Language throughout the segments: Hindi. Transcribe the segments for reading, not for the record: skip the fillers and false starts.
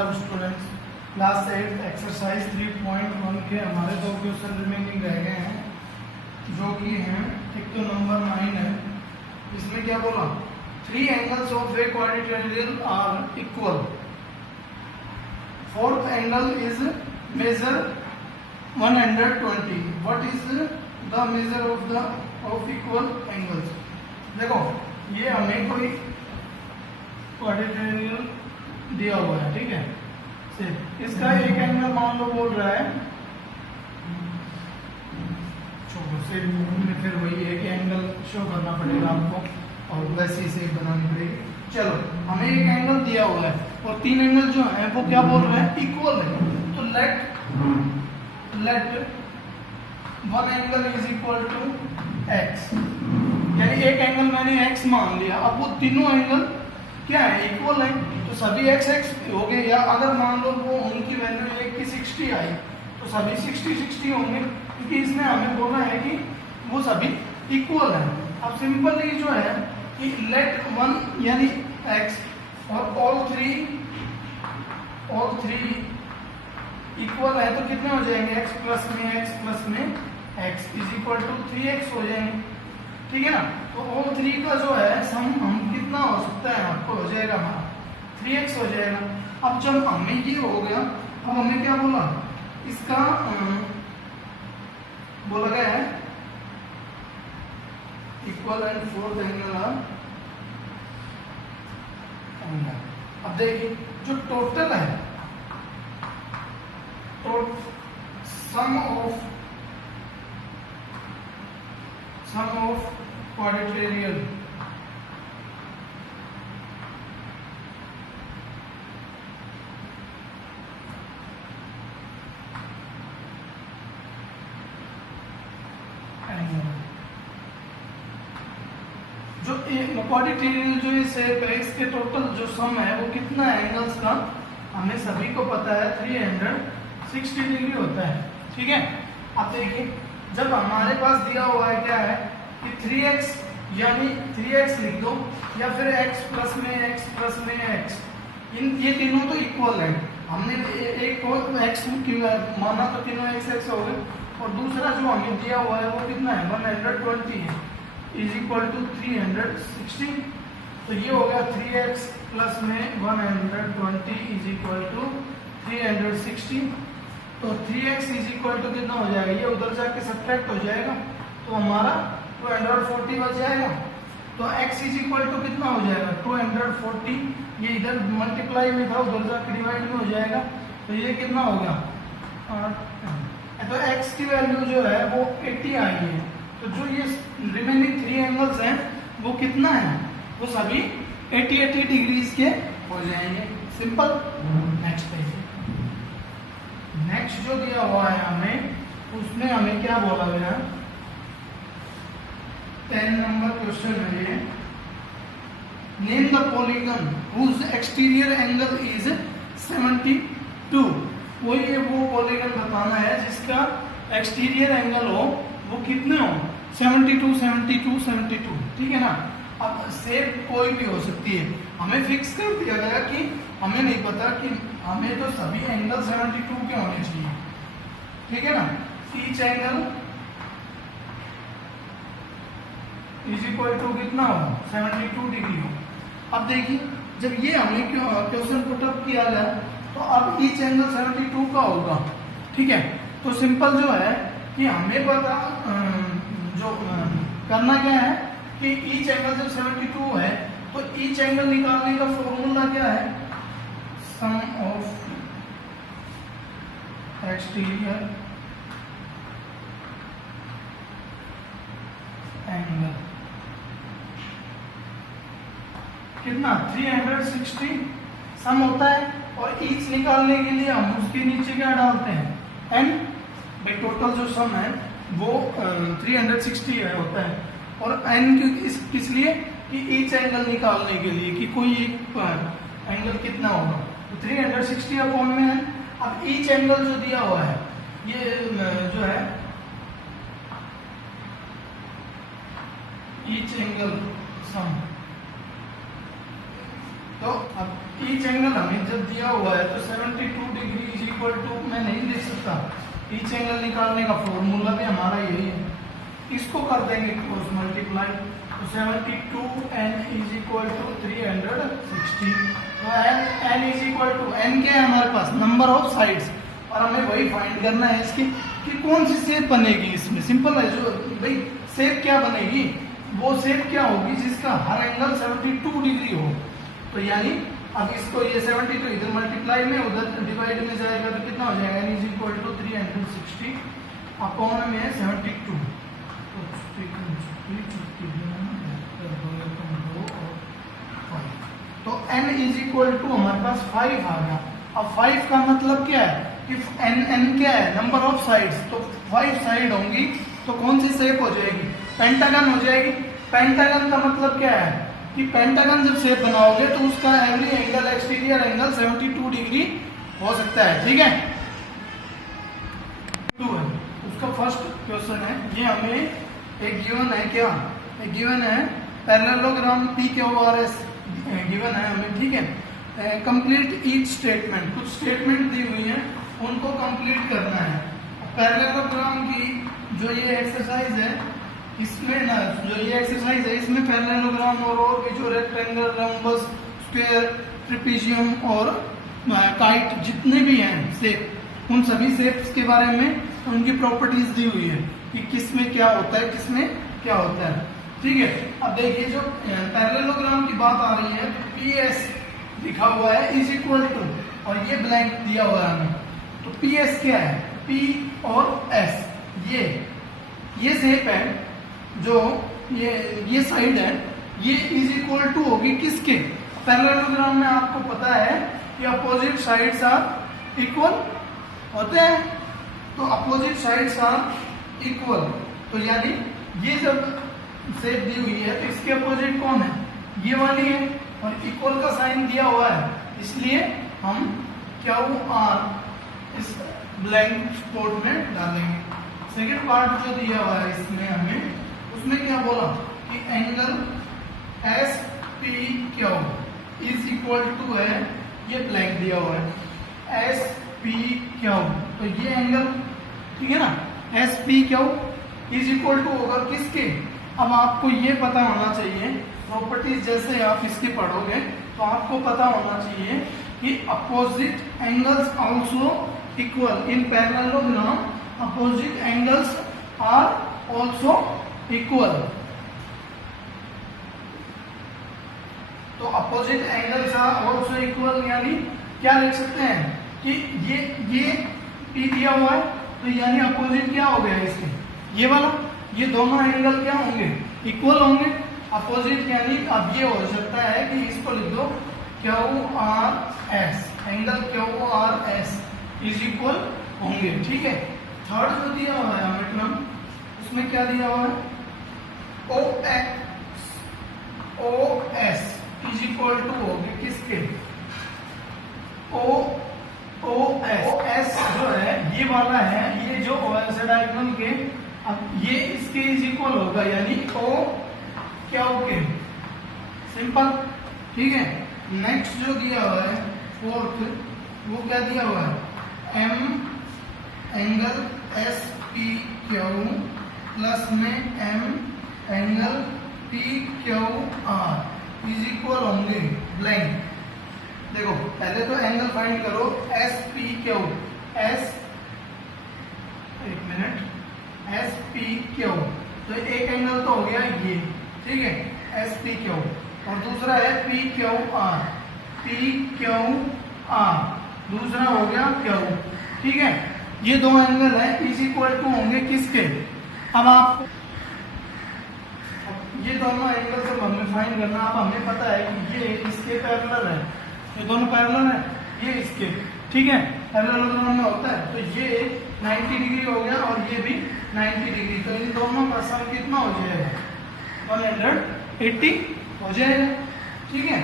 मतलब स्टूडेंट्स क्लास 8 एक्सरसाइज 3.1 के हमारे दो क्वेश्चन रिमेनिंग रह गए हैं, जो कि हैं एक तो नंबर 9 है। इसमें क्या बोला, 3 angles of a quadrilateral are equal, fourth angle is measure 120, what is the measure of equal angles. देखो ये हमें कोई क्वाड्रिलेटरल दिया हुआ है, ठीक है, सिर्फ इसका एक एंगल मान लो बोल रहा है, फिर वही है कि एंगल शो करना पड़ेगा आपको और वैसे ही सेप बनानी पड़ेगी। चलो हमें एक एंगल दिया हुआ है और 3 एंगल जो है वो क्या बोल रहे हैं, इक्वल है। तो let one angle is equal to x, यानी एक एंगल मैंने x मान लिया, अब वो तीनों एंगल क्या है, इक्वल है, तो सभी x हो गए। या अगर मान लो वो उनकी वैल्यू एक की 60 आई तो सभी 60 होंगे, क्योंकि इसमें हमें बोलना है कि वो सभी इक्वल है। अब सिंपली जो है कि लेट वन यानी x और ऑल थ्री इक्वल है, तो कितने हो जाएंगे, x प्लस में x is equal to 3x हो जाएंगे, ठीक है ना। तो ऑल थ्री का जो है सम हम कितना हो सकता है, आपको हो जाएगा 3x हो जाएगा। अब जब हमें ये हो गया, अब हमें क्या बोला, इसका बोला गया है equal and fourth angle are. अब देखिए जो टोटल है, सम ऑफ क्वाड्रिलेटरल जो क्वाड्रिलेटरल जो ये शेप है, इसके टोटल जो सम है वो कितना है एंगल्स का, हमें सभी को पता है 360 डिग्री होता है, ठीक है। अब देखिए जब हमारे पास दिया हुआ है क्या है कि 3x यानी 3x लिख दो, या फिर x प्लस में x, ये तीनों तो इक्वल है। हमने एक को x माना तो तीनों x हो गए, और दूसरा जो हमें दिया हुआ है वो कितना है, 120 है, इज इक्वल टू 360। तो ये हो गया 3x प्लस में 120 इज इक्वल टू 360। तो 3x इज इक्वल टू कितना हो जाएगा, ये उधर जाके सब्ट्रैक्ट हो जाएगा, तो हमारा 240 बच जाएगा। तो x इज इक्वल टू कितना हो जाएगा, 240, ये इधर मल्टीप्लाई में था, उधर जाके डिवाइड में हो जाएगा, तो ये कितना हो गया, तो x की वैल्यू जो है वो 80 आई है। तो जो ये रिमेनिंग 3 एंगल्स हैं वो कितना है, वो सभी 80 डिग्रीज के हो जाएंगे। सिंपल। नेक्स्ट पेज, नेक्स्ट जो दिया हुआ है हमें, उसमें हमें क्या बोला गया, 10 नंबर क्वेश्चन है ये। Name the polygon whose exterior angle is 72। वो पॉलीगन बताना है जिसका एक्सटीरियर एंगल हो वो कितने हो, 72, ठीक है ना। अब शेप कोई भी हो सकती है, हमें फिक्स कर दिया गया कि हमें नहीं पता कि हमें तो सभी एंगल 72 के होने चाहिए, ठीक है ना। Each angle is equal to कितना हो, 72 डिग्री हो। अब देखिए जब ये हमें क्वेश्चन पुटअप किया गया, तो अब ईच एंगल 72 का होगा, ठीक है। तो सिंपल जो है कि हमें पता जो करना क्या है कि ईच एंगल जब 72 है तो ईच एंगल निकालने का फॉर्मूला क्या है, सम ऑफ एक्सटीरियर एंगल कितना, 360 सम होता है, और ईच निकालने के लिए हम उसके नीचे क्या डालते हैं, एन। भाई टोटल जो सम है वो 360 है होता है, और एन किस लिए, कि ईच एंगल निकालने के लिए कि कोई एक एंगल कितना होगा, तो 360 अपॉन में है। अब ईच एंगल जो दिया हुआ है ये जो है ईच एंगल सम तो अब ईच एंगल हमें जब दिया हुआ है तो 72 डिग्री इज इक्वल टू, मैं नहीं लिख सकता, ईच एंगल निकालने का फॉर्मूला भी हमारा यही है, इसको कर देंगे क्रॉस मल्टीप्लाई, तो 72 n इज इक्वल टू 360। तो n is equal to, n क्या है हमारे पास, नंबर ऑफ साइड्स, और हमें वही फाइंड करना है इसकी कि कौन सी शेप बनेगी इसमें। सिंपल है, जो भाई शेप क्या बनेगी, वो शेप क्या होगी जिसका हर एंगल 72 डिग्री हो। तो यानी अब इसको ये 72 इधर मल्टीप्लाई में, उधर डिवाइड में जाएगा तो कितना हो जाएगा, n is equal to 360 upon में 72, तो n इज इक्वल टू हमारे पास 5 आ गया। अब 5 का मतलब क्या है कि n क्या है, नंबर ऑफ साइड्स, तो 5 साइड होंगी तो कौन सी शेप हो जाएगी, पेंटागन हो जाएगी। पेंटागन का मतलब क्या है कि पेंटागन जब शेप बनाओगे तो उसका every angle, exterior angle 72 degree हो सकता है, ठीक है। 2 है उसका फर्स्ट क्वेश्चन है, ये हमें एक गिवन है, क्या एक गिवन है, पैरेललोग्राम PQRS गिवन है हमें, ठीक है। कंप्लीट ईच स्टेटमेंट, कुछ स्टेटमेंट दी हुई है उनको कंप्लीट करना है। पैरेललोग्राम की जो ये एक्सरसाइज है, इसमें ना जो ये एक्सरसाइज है इसमें पैरेललोग्राम और भी जो रेक्टेंगल, रम्बस, स्क्वायर, ट्रेपेजियम और काइट जितने भी हैं शेप, उन सभी शेप्स के बारे में उनकी प्रॉपर्टीज दी हुई है कि किसमें क्या होता है, किसमें क्या होता है, ठीक है। अब देखिए जो पैरेललोग्राम की बात आ रही है, PS लिखा हुआ है इज इक्वल टू, और ये ब्लैंक दिया हुआ है हमें, तो PS क्या है, P और S, ये शेप है, जो ये साइड है, ये इज इक्वल टू होगी किसके, पैरेललोग्राम में आपको पता है कि अपोजिट साइड्स आर इक्वल होते हैं, तो अपोजिट साइड्स आर इक्वल, तो यानी ये जब शेप दी हुई है तो इसके अपोजिट कौन है, ये वाली है, और इक्वल का साइन दिया हुआ है, इसलिए हम QR इस ब्लैंक स्पॉट में डालेंगे। सेकेंड पार्ट जो दिया हुआ है इसमें हमें, उसमें क्या बोला कि angle SPQ is equal to है, ये ब्लैंक दिया हुआ है SPQ, तो ये एंगल, ठीक है ना, SPQ इज इक्वल टू होगा किसके। अब आपको ये पता होना चाहिए, प्रॉपर्टीज जैसे आप इसके पढ़ोगे तो आपको पता होना चाहिए कि opposite angles also equal in parallelogram, opposite angles are also equal, तो opposite angles are also equal, यानी क्या लिख सकते हैं कि ये P दिया हुआ है, तो यानी अपोजिट क्या हो गया इसके, ये वाला, ये दोनों एंगल क्या होंगे, इक्वल होंगे। अपोजिट यानी अब ये हो सकता है कि इसको लिख दो QRS, angle QRS is equal होंगे, ठीक है। थर्ड जो दिया हुआ है हमें टर्म, उसमें क्या दिया हुआ है, OS इज इक्वल टू होंगे किसके, OS जो है ये वाला है, ये जो OS डायगोनल के, अब ये इसके इज इक्वल होगा, यानी क्या ओके, सिंपल, ठीक है। नेक्स्ट जो दिया हुआ है फोर्थ, वो क्या दिया हुआ है, M एंगल SPQ प्लस में M angle PQR is equal होंगे ब्लैंक। देखो पहले तो एंगल फाइंड करो, SPQ, एक मिनट, SPQ, तो एक एंगल तो हो गया ये, ठीक है, SPQ, और दूसरा है PQR, दूसरा हो गया Q, ठीक है। ये दो एंगल है, इज इक्वल टू होंगे किसके। अब आप ये दोनों एंगल जब हमें फाइंड करना, अब हमें पता है कि ये इसके पैरेलल है, ये दोनों पैरेलल है, ये इसके, ठीक है, पैरेललोग्राम में होता है, तो ये 90 डिग्री हो गया और ये भी 90 डिग्री, तो इन दोनों का सम कितना हो जाएगा, 180 हो जाएगा, ठीक है।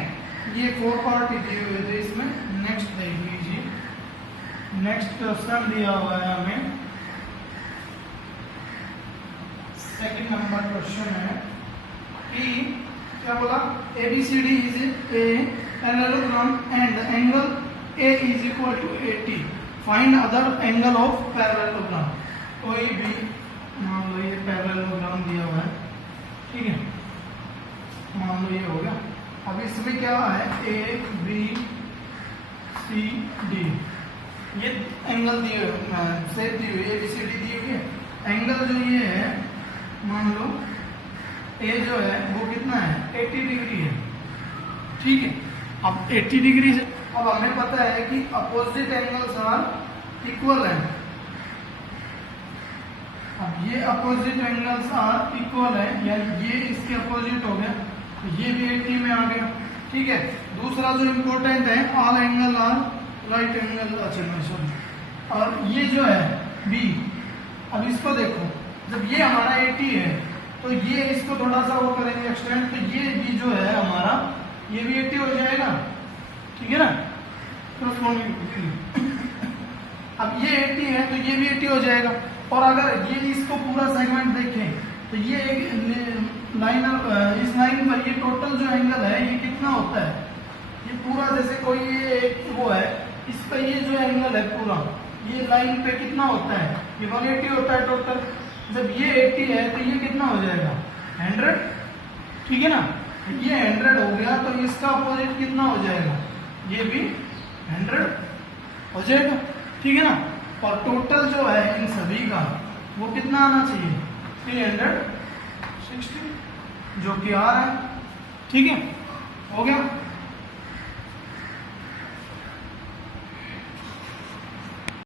ये 4 पार्ट दिए हुए थे इसमें। नेक्स्ट देख लीजिए, नेक्स्ट क्वेश्चन दिया हुआ है हमें, सेकंड नंबर क्वेश्चन है कि क्या बोला, ABCD is a parallelogram and angle A is equal to 80. Find other angle of parallelogram. कोई भी मान लो ये पैरेललोग्राम दिया हुआ है, ठीक है, मान लो ये हो गया। अब इसमें क्या है, A B C D, ये एंगल दिए हुए, शेप दी हुई है, ABCD दी हुई है। एंगल जो ये है, मान लो A जो है वो कितना है, 80 डिग्री है, ठीक है। अब 80 डिग्री से अब हमें पता है कि अपोजिट एंगल्स आर इक्वल है। अब ये अपोजिट एंगल्स आर इक्वल है, यानी ये इसके अपोजिट हो गया, तो ये भी 80 में आ गया, ठीक है। दूसरा जो इम्पोर्टेंट है, all angle are right angle, अच्छा सॉरी, और ये जो है बी, अब इसको देखो, जब ये हमारा 80 है तो ये इसको थोड़ा सा वो करेंगे एक्सटेंड, तो ये भी जो है हमारा ये भी 80 हो जाएगा, ठीक है ना। अब ये 80 है तो ये भी 80 हो जाएगा। और अगर ये इसको पूरा सेगमेंट देखें तो ये एक लाइन, इस लाइन पर ये टोटल जो एंगल है ये कितना होता है, ये पूरा जैसे कोई ये एक वो है, इस पर ये जो एंगल है पूरा, ये लाइन पे कितना होता है, ये 180 होता है टोटल। जब ये 80 है तो ये कितना हो जाएगा, 100, ठीक है ना। ये 100 हो गया तो इसका अपोजिट कितना हो जाएगा, ये भी 100 हो जाएगा, ठीक है ना। और टोटल जो है इन सभी का वो कितना आना चाहिए, 360, जो कि आ रहा है, ठीक है, हो गया।